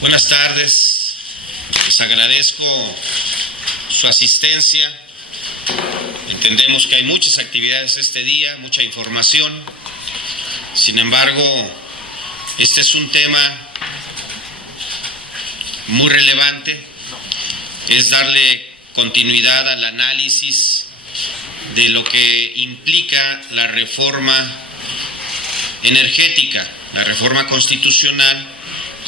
Buenas tardes, les agradezco su asistencia. Entendemos que hay muchas actividades este día, mucha información. Sin embargo, este es un tema muy relevante, es darle continuidad al análisis de lo que implica la reforma energética, la reforma constitucional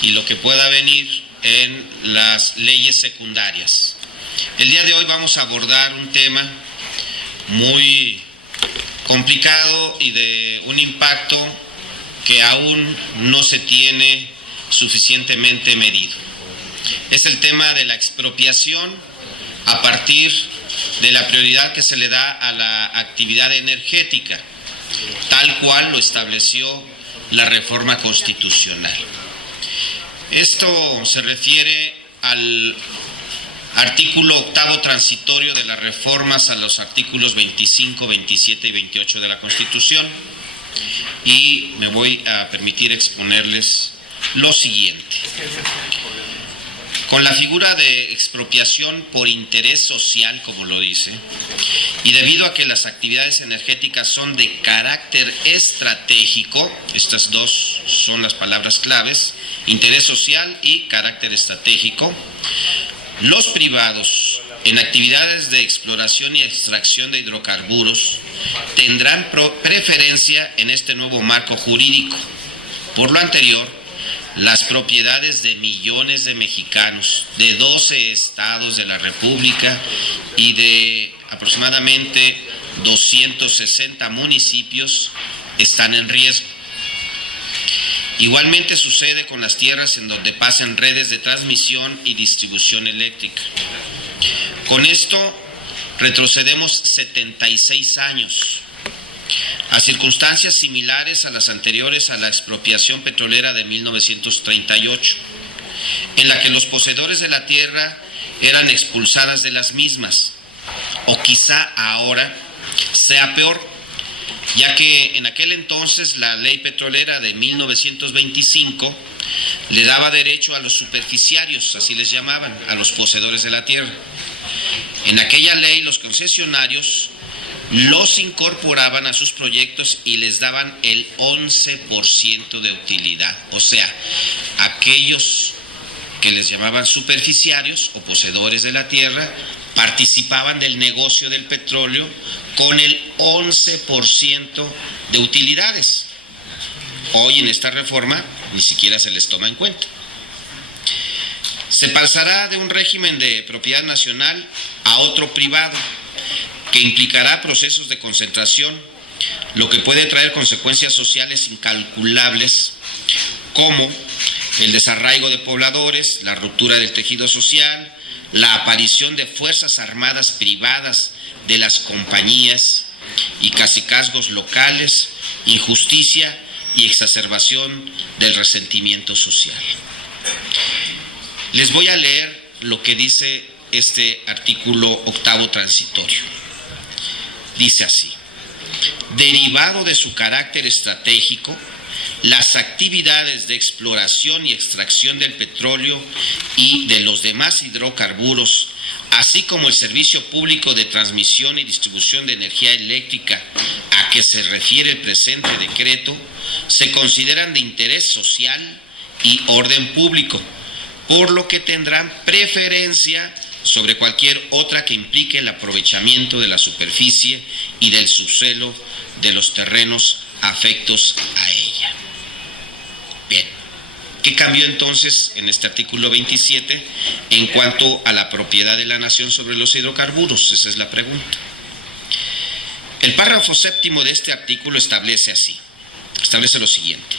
y lo que pueda venir en las leyes secundarias. El día de hoy vamos a abordar un tema muy complicado y de un impacto que aún no se tiene suficientemente medido. Es el tema de la expropiación a partir de la prioridad que se le da a la actividad energética, tal cual lo estableció la reforma constitucional. Esto se refiere al artículo 8º transitorio de las reformas a los artículos 25, 27 y 28 de la Constitución, y me voy a permitir exponerles lo siguiente. Con la figura de expropiación por interés social, como lo dice, y debido a que las actividades energéticas son de carácter estratégico, estas dos son las palabras claves, interés social y carácter estratégico, los privados en actividades de exploración y extracción de hidrocarburos tendrán preferencia en este nuevo marco jurídico. Por lo anterior, las propiedades de millones de mexicanos, de 12 estados de la República y de aproximadamente 260 municipios están en riesgo. Igualmente sucede con las tierras en donde pasan redes de transmisión y distribución eléctrica. Con esto retrocedemos 76 años. A circunstancias similares a las anteriores a la expropiación petrolera de 1938, en la que los poseedores de la tierra eran expulsadas de las mismas, o quizá ahora sea peor, ya que en aquel entonces la ley petrolera de 1925 le daba derecho a los superficiarios, así les llamaban, a los poseedores de la tierra. En aquella ley los concesionarios los incorporaban a sus proyectos y les daban el 11% de utilidad. O sea, aquellos que les llamaban superficiarios o poseedores de la tierra participaban del negocio del petróleo con el 11% de utilidades. Hoy en esta reforma ni siquiera se les toma en cuenta. Se pasará de un régimen de propiedad nacional a otro privado, que implicará procesos de concentración, lo que puede traer consecuencias sociales incalculables, como el desarraigo de pobladores, la ruptura del tejido social, la aparición de fuerzas armadas privadas de las compañías y cacicazgos locales, injusticia y exacerbación del resentimiento social. Les voy a leer lo que dice este artículo 8º transitorio. Dice así: derivado de su carácter estratégico, las actividades de exploración y extracción del petróleo y de los demás hidrocarburos, así como el servicio público de transmisión y distribución de energía eléctrica a que se refiere el presente decreto, se consideran de interés social y orden público, por lo que tendrán preferencia sobre cualquier otra que implique el aprovechamiento de la superficie y del subsuelo de los terrenos afectos a ella. Bien, ¿qué cambió entonces en este artículo 27 en cuanto a la propiedad de la nación sobre los hidrocarburos? Esa es la pregunta. El párrafo 7º de este artículo establece lo siguiente: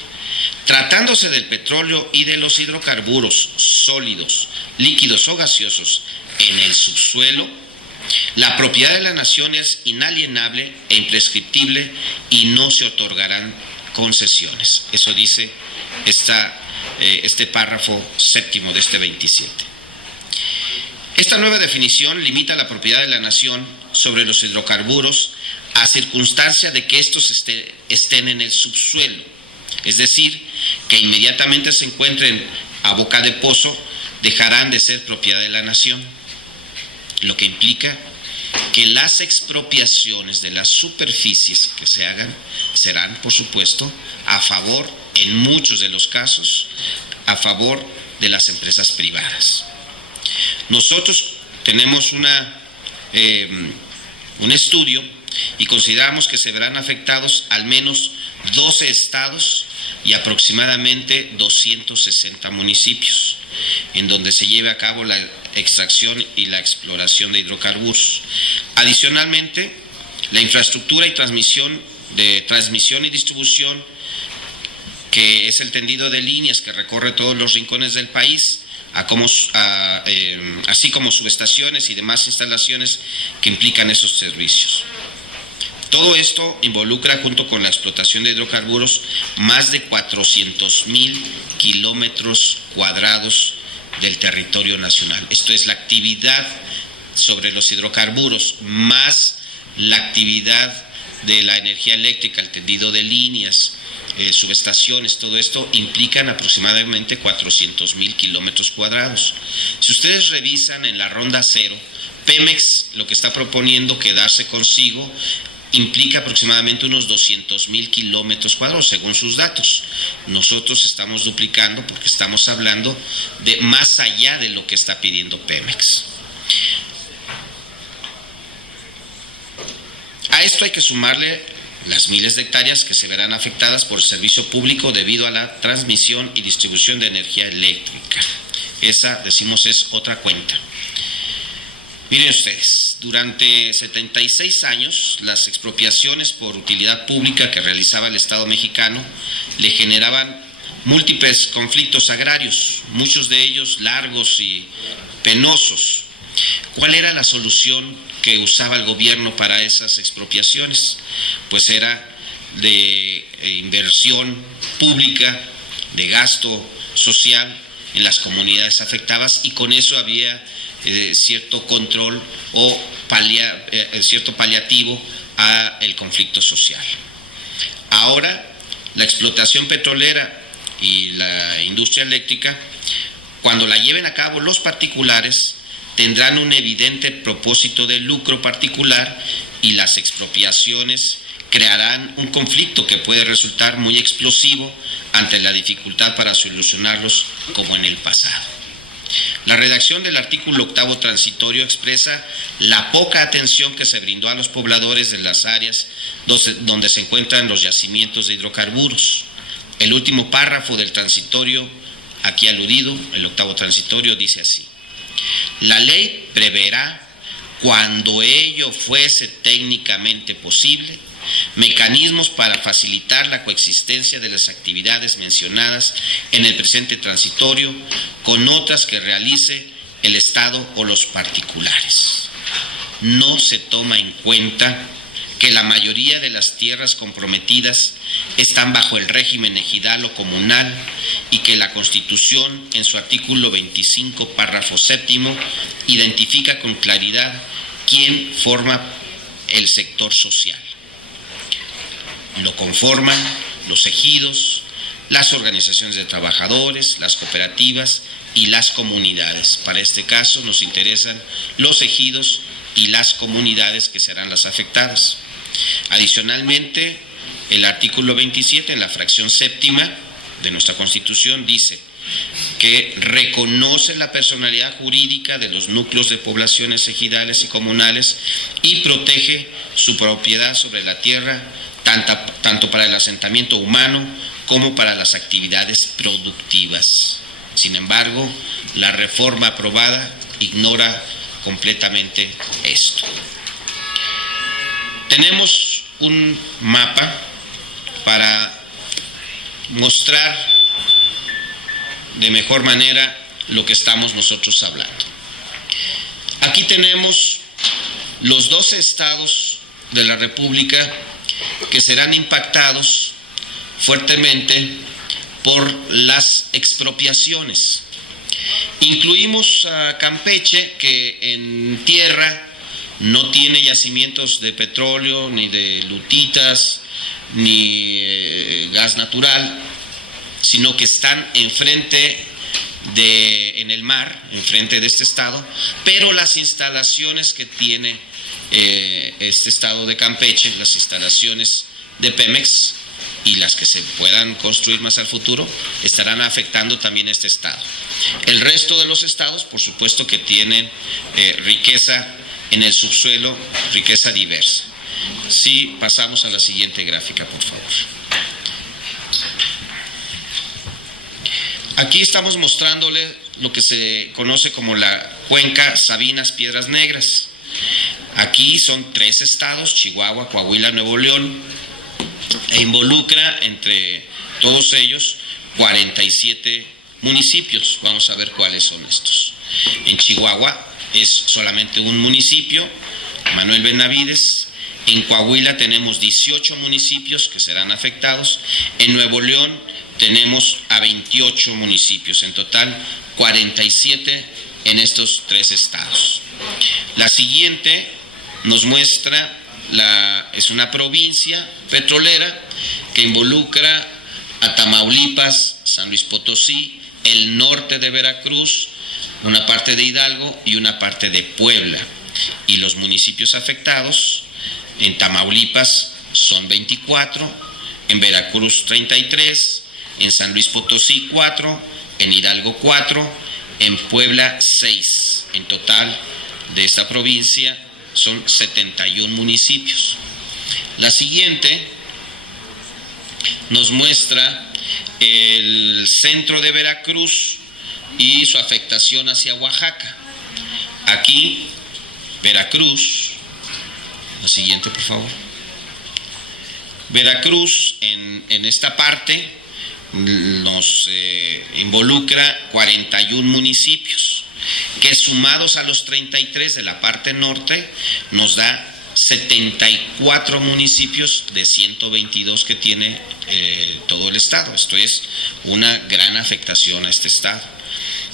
tratándose del petróleo y de los hidrocarburos sólidos, líquidos o gaseosos en el subsuelo, la propiedad de la nación es inalienable e imprescriptible y no se otorgarán concesiones. Eso dice este párrafo 7º de este 27. Esta nueva definición limita la propiedad de la nación sobre los hidrocarburos a circunstancia de que estos estén en el subsuelo, es decir, que que inmediatamente se encuentren a boca de pozo dejarán de ser propiedad de la nación, lo que implica que las expropiaciones de las superficies que se hagan serán, por supuesto, a favor, en muchos de los casos, a favor de las empresas privadas. Nosotros tenemos un estudio y consideramos que se verán afectados al menos 12 estados y aproximadamente 260 municipios, en donde se lleve a cabo la extracción y la exploración de hidrocarburos. Adicionalmente, la infraestructura y transmisión y distribución, que es el tendido de líneas que recorre todos los rincones del país, así como subestaciones y demás instalaciones que implican esos servicios. Todo esto involucra, junto con la explotación de hidrocarburos, más de 400,000 kilómetros cuadrados del territorio nacional. Esto es la actividad sobre los hidrocarburos, más la actividad de la energía eléctrica, el tendido de líneas, subestaciones, todo esto implican aproximadamente 400,000 kilómetros cuadrados. Si ustedes revisan en la ronda cero, Pemex lo que está proponiendo quedarse consigo implica aproximadamente unos 200,000 kilómetros cuadrados, según sus datos. Nosotros estamos duplicando porque estamos hablando de más allá de lo que está pidiendo Pemex. A esto hay que sumarle las miles de hectáreas que se verán afectadas por el servicio público debido a la transmisión y distribución de energía eléctrica. Esa, decimos, es otra cuenta. Miren ustedes, durante 76 años, las expropiaciones por utilidad pública que realizaba el Estado mexicano le generaban múltiples conflictos agrarios, muchos de ellos largos y penosos. ¿Cuál era la solución que usaba el gobierno para esas expropiaciones? Pues era de inversión pública, de gasto social en las comunidades afectadas, y con eso había cierto control o cierto paliativo a el conflicto social. Ahora, la explotación petrolera y la industria eléctrica, cuando la lleven a cabo los particulares, tendrán un evidente propósito de lucro particular, y las expropiaciones crearán un conflicto que puede resultar muy explosivo ante la dificultad para solucionarlos, como en el pasado. La redacción del artículo 8º transitorio expresa la poca atención que se brindó a los pobladores de las áreas donde se encuentran los yacimientos de hidrocarburos. El último párrafo del transitorio aquí aludido, el 8º transitorio, dice así: la ley preverá, cuando ello fuese técnicamente posible, mecanismos para facilitar la coexistencia de las actividades mencionadas en el presente transitorio con otras que realice el Estado o los particulares. No se toma en cuenta que la mayoría de las tierras comprometidas están bajo el régimen ejidal o comunal, y que la Constitución, en su artículo 25, párrafo 7º, identifica con claridad quién forma el sector social. Lo conforman los ejidos, las organizaciones de trabajadores, las cooperativas y las comunidades. Para este caso nos interesan los ejidos y las comunidades, que serán las afectadas. Adicionalmente, el artículo 27, en la fracción 7ª de nuestra Constitución, dice que reconoce la personalidad jurídica de los núcleos de poblaciones ejidales y comunales y protege su propiedad sobre la tierra, tanto para el asentamiento humano como para las actividades productivas. Sin embargo, la reforma aprobada ignora completamente esto. Tenemos un mapa para mostrar de mejor manera lo que estamos nosotros hablando. Aquí tenemos los 12 estados de la República que serán impactados fuertemente por las expropiaciones. Incluimos a Campeche, que en tierra no tiene yacimientos de petróleo, ni de lutitas, ni gas natural, sino que están en el mar, enfrente de este estado, pero las instalaciones que tiene este estado de Campeche, las instalaciones de Pemex y las que se puedan construir más al futuro, estarán afectando también este estado. El resto de los estados, por supuesto que tienen riqueza en el subsuelo, riqueza diversa. Si pasamos a la siguiente gráfica, por favor. Aquí estamos mostrándole lo que se conoce como la cuenca Sabinas-Piedras Negras. Aquí son 3 estados, Chihuahua, Coahuila, Nuevo León, e involucra entre todos ellos 47 municipios. Vamos a ver cuáles son estos. En Chihuahua es solamente un municipio, Manuel Benavides. En Coahuila tenemos 18 municipios que serán afectados. En Nuevo León tenemos a 28 municipios, en total 47 en estos 3 estados. La siguiente nos muestra, es una provincia petrolera que involucra a Tamaulipas, San Luis Potosí, el norte de Veracruz, una parte de Hidalgo y una parte de Puebla. Y los municipios afectados en Tamaulipas son 24, en Veracruz 33, en San Luis Potosí 4, en Hidalgo 4, en Puebla 6. En total de esta provincia son 71 municipios. La siguiente nos muestra el centro de Veracruz y su afectación hacia Oaxaca. Aquí, Veracruz, la siguiente por favor. Veracruz en esta parte nos involucra 41 municipios, que sumados a los 33 de la parte norte nos da 74 municipios de 122 que tiene todo el estado. Esto es una gran afectación a este estado.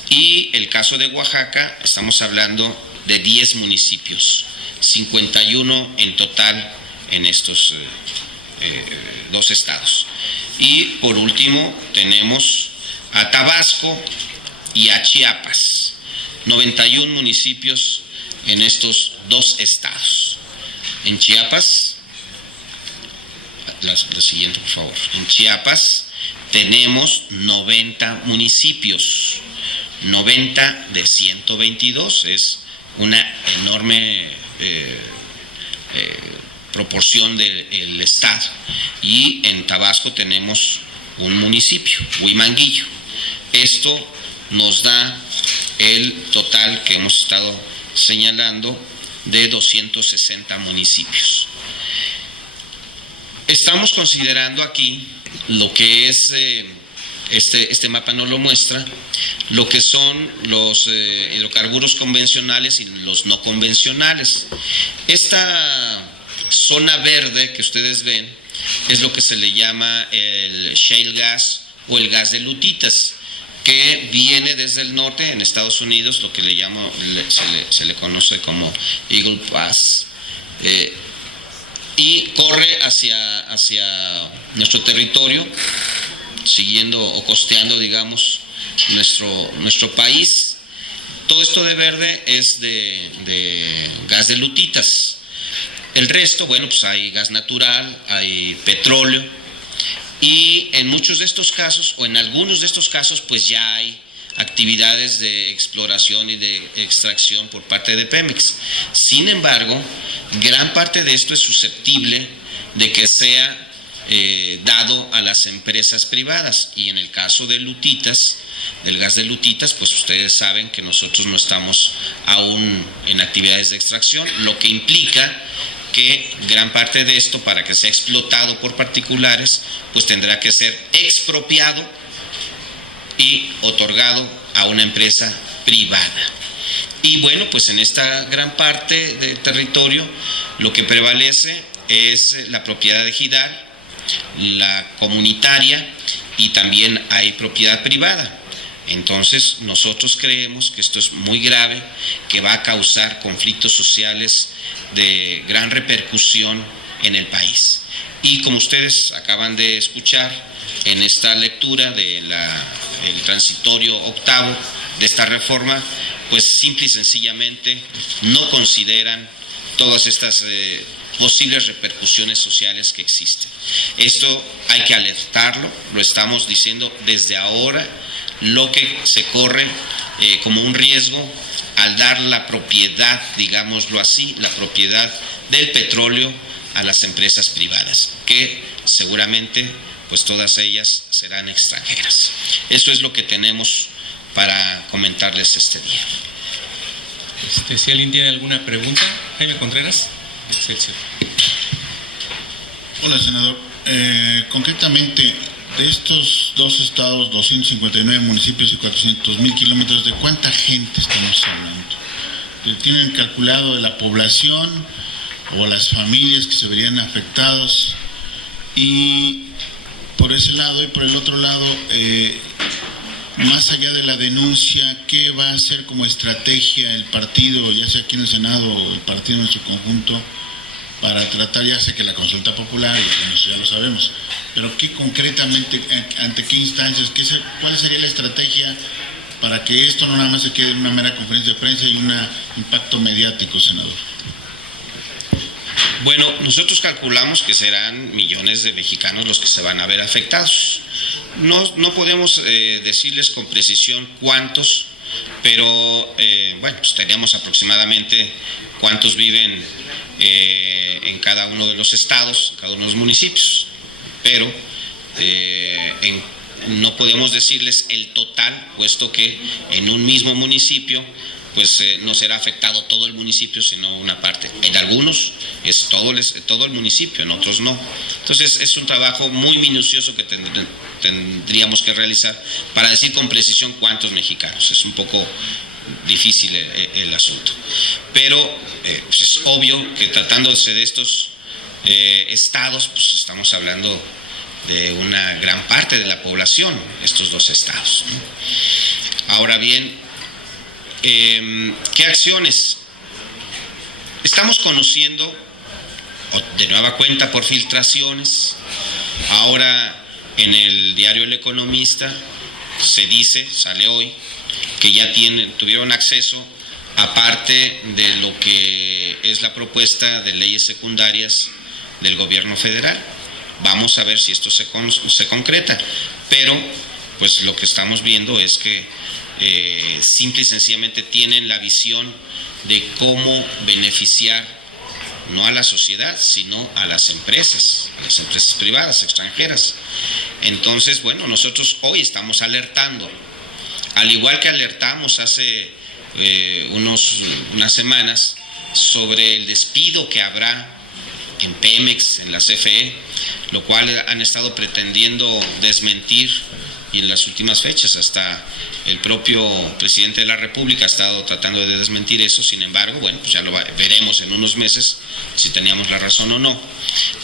Y el caso de Oaxaca, estamos hablando de 10 municipios, 51 en total en estos 2 estados. Y por último tenemos a Tabasco y a Chiapas, 91 municipios en estos 2 estados. En Chiapas, la siguiente por favor, en Chiapas tenemos 90 municipios, 90 de 122, es una enorme proporción del estado. Y en Tabasco tenemos un municipio, Huimanguillo. Esto nos da el total que hemos estado señalando de 260 municipios. Estamos considerando aquí lo que es, este mapa nos lo muestra, lo que son los hidrocarburos convencionales y los no convencionales. Esta zona verde que ustedes ven es lo que se le llama el shale gas o el gas de lutitas, que viene desde el norte en Estados Unidos, lo que se le conoce como Eagle Pass, y corre hacia nuestro territorio, siguiendo o costeando, digamos, nuestro país. Todo esto de verde es de gas de lutitas. El resto, bueno, pues hay gas natural, hay petróleo, y en muchos de estos casos, o en algunos de estos casos, pues ya hay actividades de exploración y de extracción por parte de Pemex. Sin embargo, gran parte de esto es susceptible de que sea dado a las empresas privadas, y en el caso de lutitas, del gas de lutitas, pues ustedes saben que nosotros no estamos aún en actividades de extracción, lo que implica que gran parte de esto, para que sea explotado por particulares, pues tendrá que ser expropiado y otorgado a una empresa privada. Y bueno, pues en esta gran parte del territorio lo que prevalece es la propiedad ejidal, la comunitaria, y también hay propiedad privada. Entonces nosotros creemos que esto es muy grave, que va a causar conflictos sociales de gran repercusión en el país. Y como ustedes acaban de escuchar en esta lectura del transitorio octavo de esta reforma, pues simple y sencillamente no consideran todas estas posibles repercusiones sociales que existen. Esto hay que alertarlo, lo estamos diciendo desde ahora, lo que se corre como un riesgo al dar la propiedad, digámoslo así, la propiedad del petróleo a las empresas privadas, que seguramente pues todas ellas serán extranjeras. Eso es lo que tenemos para comentarles este día. Si alguien tiene alguna pregunta, Jaime Contreras, Excelsior. Hola, senador. Concretamente, de estos dos estados, 259 municipios y 400,000 kilómetros, ¿de cuánta gente estamos hablando? ¿Tienen calculado de la población o las familias que se verían afectados? Y por ese lado y por el otro lado, más allá de la denuncia, ¿qué va a hacer como estrategia el partido, ya sea aquí en el Senado o el partido en su conjunto, para tratar, ya sé que la consulta popular, ya lo sabemos, pero qué concretamente, ante qué instancias, cuál sería la estrategia para que esto no nada más se quede en una mera conferencia de prensa y un impacto mediático, senador? Bueno, nosotros calculamos que serán millones de mexicanos los que se van a ver afectados. No podemos decirles con precisión cuántos, pero bueno, pues teníamos aproximadamente cuántos viven en cada uno de los estados, en cada uno de los municipios, pero no podemos decirles el total, puesto que en un mismo municipio pues no será afectado todo el municipio, sino una parte. En algunos es todo el municipio, en otros no. Entonces es un trabajo muy minucioso que tendríamos que realizar para decir con precisión cuántos mexicanos. Es un poco difícil el asunto. Pero pues es obvio que tratándose de estos estados, pues estamos hablando de una gran parte de la población, estos dos estados, ¿no? Ahora bien, ¿qué acciones? Estamos conociendo, de nueva cuenta por filtraciones, ahora en el diario El Economista se dice, sale hoy, que ya tuvieron acceso a parte de lo que es la propuesta de leyes secundarias del gobierno federal. Vamos a ver si esto se concreta, pero pues lo que estamos viendo es que simple y sencillamente tienen la visión de cómo beneficiar no a la sociedad, sino a las empresas privadas, extranjeras. Entonces, bueno, nosotros hoy estamos alertando, al igual que alertamos hace unas semanas sobre el despido que habrá en Pemex, en la CFE, lo cual han estado pretendiendo desmentir, y en las últimas fechas hasta el propio presidente de la República ha estado tratando de desmentir eso. Sin embargo, bueno, pues ya veremos en unos meses si teníamos la razón o no.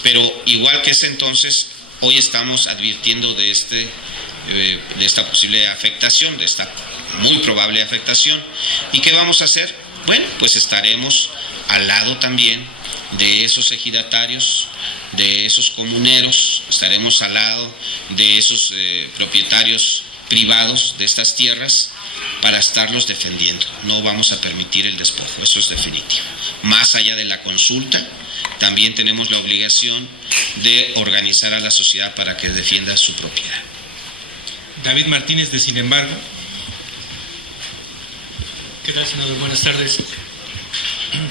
Pero igual que ese entonces, hoy estamos advirtiendo de esta posible afectación, de esta muy probable afectación. ¿Y qué vamos a hacer? Bueno, pues estaremos al lado también de esos ejidatarios, de esos comuneros, estaremos al lado de esos propietarios privados de estas tierras para estarlos defendiendo. No vamos a permitir el despojo, eso es definitivo. Más allá de la consulta, también tenemos la obligación de organizar a la sociedad para que defienda su propiedad. David Martínez, de Sin embargo. ¿Qué tal, senador? Buenas tardes.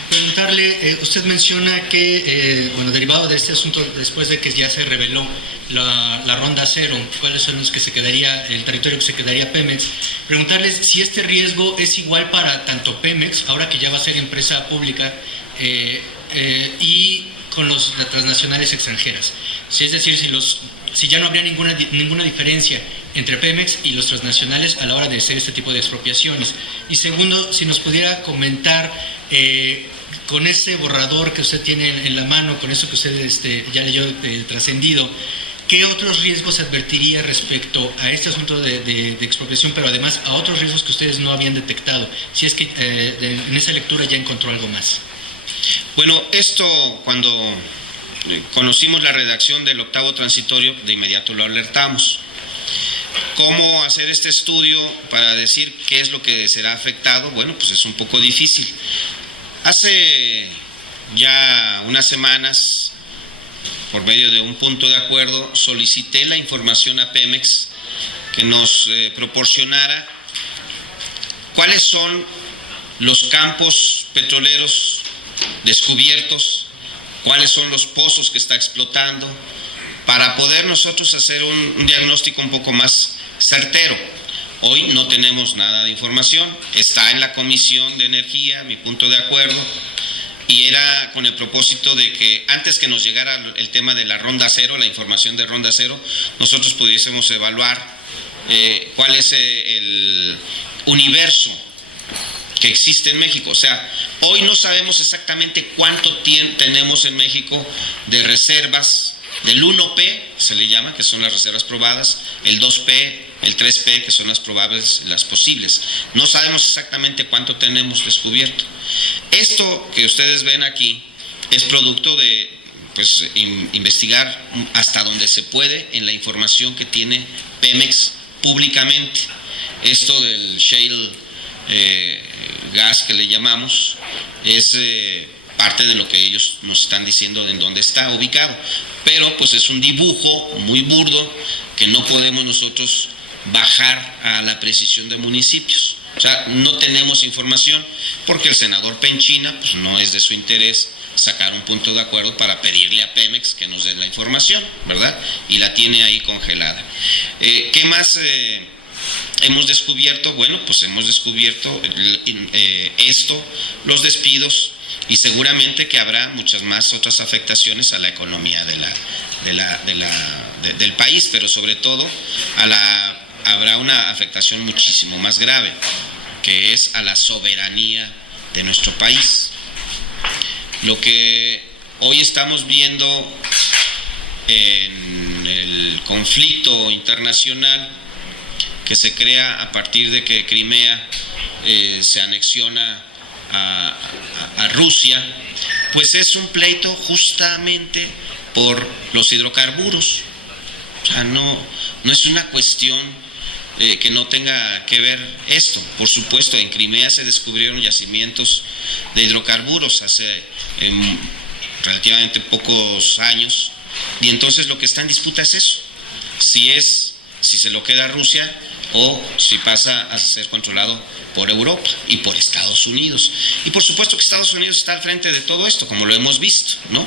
Preguntarle, usted menciona que, derivado de este asunto, después de que ya se reveló la ronda cero, cuáles son los que se quedaría, el territorio que se quedaría Pemex, preguntarles si este riesgo es igual para tanto Pemex, ahora que ya va a ser empresa pública, y con las transnacionales extranjeras. Es decir, si ya no habría ninguna diferencia entre Pemex y los transnacionales a la hora de hacer este tipo de expropiaciones. Y segundo, si nos pudiera comentar, con ese borrador que usted tiene en la mano, con eso que usted ya leyó trascendido, ¿qué otros riesgos advertiría respecto a este asunto de expropiación, pero además a otros riesgos que ustedes no habían detectado? Si es que en esa lectura ya encontró algo más. Bueno, esto cuando conocimos la redacción del octavo transitorio, de inmediato lo alertamos. ¿Cómo hacer este estudio para decir qué es lo que será afectado? Bueno, pues es un poco difícil. Hace ya unas semanas, por medio de un punto de acuerdo, solicité la información a Pemex que nos proporcionara cuáles son los campos petroleros descubiertos, cuáles son los pozos que está explotando, para poder nosotros hacer un diagnóstico un poco más certero. Hoy no tenemos nada de información, está en la Comisión de Energía, mi punto de acuerdo, y era con el propósito de que antes que nos llegara el tema de la ronda cero, la información de ronda cero, nosotros pudiésemos evaluar cuál es el universo que existe en México. O sea, hoy no sabemos exactamente cuánto tenemos en México de reservas del 1P, se le llama, que son las reservas probadas, el 2P, el 3P, que son las probables, las posibles. No sabemos exactamente cuánto tenemos descubierto. Esto que ustedes ven aquí es producto de investigar hasta donde se puede en la información que tiene Pemex públicamente. Esto del shale gas que le llamamos es parte de lo que ellos nos están diciendo en dónde está ubicado, pero pues es un dibujo muy burdo que no podemos nosotros bajar a la precisión de municipios. O sea, no tenemos información porque el senador Penchina pues no es de su interés sacar un punto de acuerdo para pedirle a Pemex que nos dé la información, ¿verdad? Y la tiene ahí congelada. ¿Qué más hemos descubierto? Bueno, pues hemos descubierto los despidos, y seguramente que habrá muchas más otras afectaciones a la economía del país, pero sobre todo habrá una afectación muchísimo más grave, que es a la soberanía de nuestro país. Lo que hoy estamos viendo en el conflicto internacional que se crea a partir de que Crimea se anexiona a Rusia, pues es un pleito justamente por los hidrocarburos. O sea, no es una cuestión que no tenga que ver esto. Por supuesto, en Crimea se descubrieron yacimientos de hidrocarburos hace relativamente pocos años, y entonces lo que está en disputa es eso, si se lo queda Rusia o si pasa a ser controlado por Europa y por Estados Unidos. Y por supuesto que Estados Unidos está al frente de todo esto, como lo hemos visto, ¿no?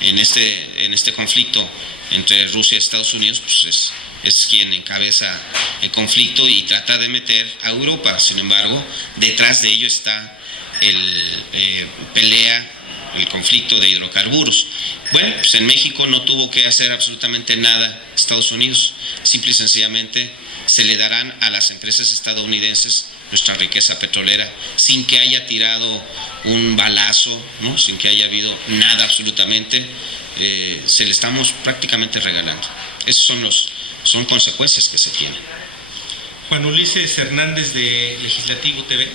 En este conflicto entre Rusia y Estados Unidos, pues es quien encabeza el conflicto y trata de meter a Europa. Sin embargo, detrás de ello está el conflicto de hidrocarburos. Bueno, pues en México no tuvo que hacer absolutamente nada Estados Unidos, simple y sencillamente se le darán a las empresas estadounidenses nuestra riqueza petrolera, sin que haya tirado un balazo, ¿no? Sin que haya habido nada absolutamente, se le estamos prácticamente regalando. Esas son consecuencias que se tienen. Juan Ulises Hernández, de Legislativo TV.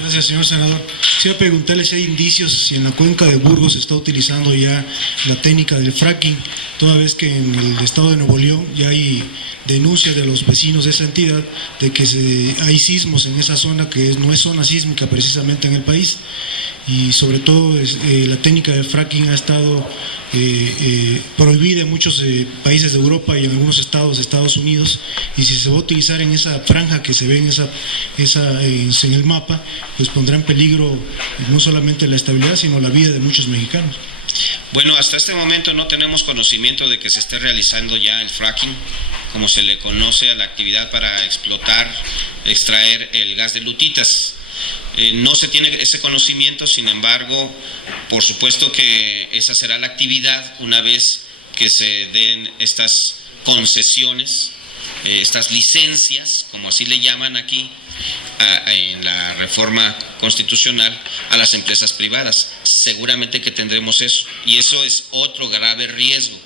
Gracias, señor senador. Quisiera preguntarle si hay indicios si en la cuenca de Burgos se está utilizando ya la técnica del fracking, toda vez que en el estado de Nuevo León ya hay denuncias de los vecinos de esa entidad de que hay sismos en esa zona que no es zona sísmica precisamente en el país, y sobre todo la técnica del fracking ha estado prohibida en muchos países de Europa y en algunos estados de Estados Unidos, y si se va a utilizar en esa franja que se ve en el mapa, pues pondrá en peligro no solamente la estabilidad sino la vida de muchos mexicanos. Bueno, hasta este momento no tenemos conocimiento de que se esté realizando ya el fracking, como se le conoce a la actividad para extraer el gas de lutitas. No se tiene ese conocimiento, sin embargo, por supuesto que esa será la actividad una vez que se den estas concesiones, estas licencias, como así le llaman aquí, en la reforma constitucional, a las empresas privadas. Seguramente que tendremos eso, y eso es otro grave riesgo.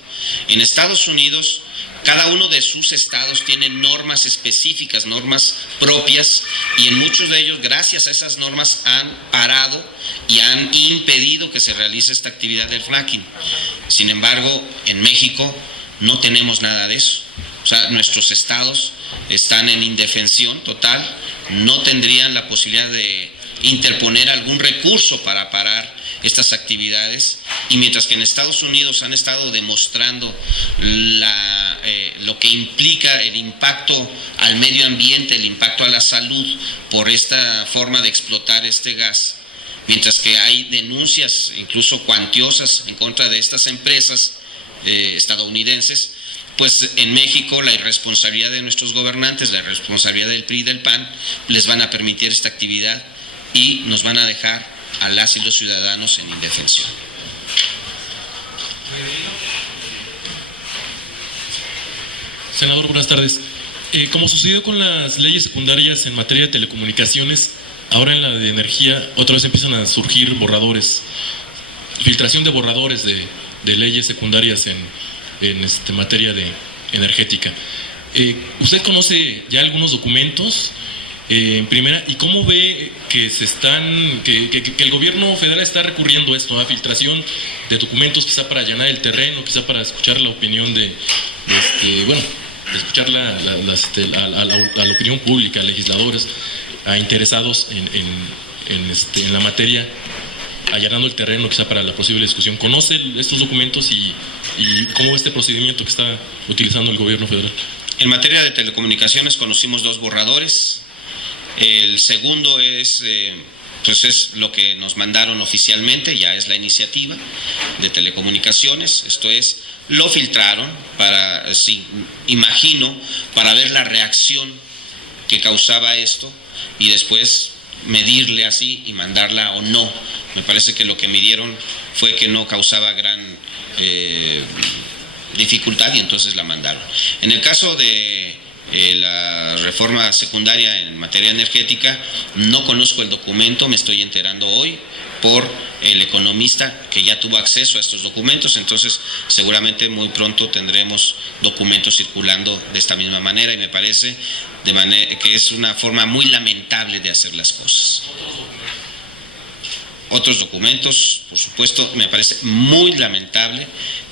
En Estados Unidos, cada uno de sus estados tiene normas específicas, normas propias, y en muchos de ellos, gracias a esas normas, han parado y han impedido que se realice esta actividad del fracking. Sin embargo, en México no tenemos nada de eso. O sea, nuestros estados están en indefensión total, no tendrían la posibilidad de interponer algún recurso para parar estas actividades, y mientras que en Estados Unidos han estado demostrando lo que implica el impacto al medio ambiente, el impacto a la salud por esta forma de explotar este gas, mientras que hay denuncias incluso cuantiosas en contra de estas empresas estadounidenses, pues en México la irresponsabilidad de nuestros gobernantes, la irresponsabilidad del PRI y del PAN les van a permitir esta actividad y nos van a dejar a las y los ciudadanos en indefensión. Senador, buenas tardes. Como sucedió con las leyes secundarias en materia de telecomunicaciones, ahora en la de energía otra vez empiezan a surgir borradores, filtración de borradores de leyes secundarias en materia de energética. ¿Usted conoce ya algunos documentos? En primera, ¿y cómo ve que que el gobierno federal está recurriendo a esto, a filtración de documentos, quizá para allanar el terreno, quizá para escuchar la opinión de escuchar a la opinión pública, a legisladores, a interesados en la materia, allanando el terreno quizá para la posible discusión? ¿Conoce estos documentos y cómo ve este procedimiento que está utilizando el gobierno federal? En materia de telecomunicaciones conocimos 2 borradores. El segundo es lo que nos mandaron oficialmente, ya es la iniciativa de telecomunicaciones. Esto es, lo filtraron imagino, para ver la reacción que causaba esto y después medirle así y mandarla o no. Me parece que lo que midieron fue que no causaba gran dificultad y entonces la mandaron. En el caso de la reforma secundaria en materia energética, no conozco el documento, me estoy enterando hoy por el economista que ya tuvo acceso a estos documentos, entonces seguramente muy pronto tendremos documentos circulando de esta misma manera, y me parece que es una forma muy lamentable de hacer las cosas. Otros documentos, por supuesto, me parece muy lamentable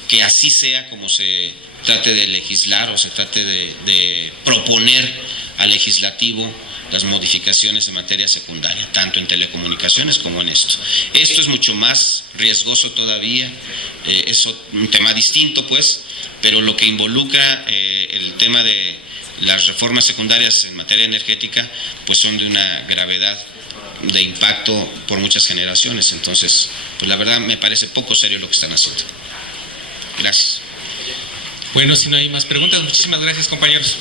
que así sea como se trate de legislar o se trate de proponer al legislativo las modificaciones en materia secundaria, tanto en telecomunicaciones como en esto. Esto es mucho más riesgoso todavía, es un tema distinto pues, pero lo que involucra el tema de las reformas secundarias en materia energética pues son de una gravedad de impacto por muchas generaciones. Entonces, pues la verdad me parece poco serio lo que están haciendo. Gracias. Bueno, si no hay más preguntas, muchísimas gracias, compañeros.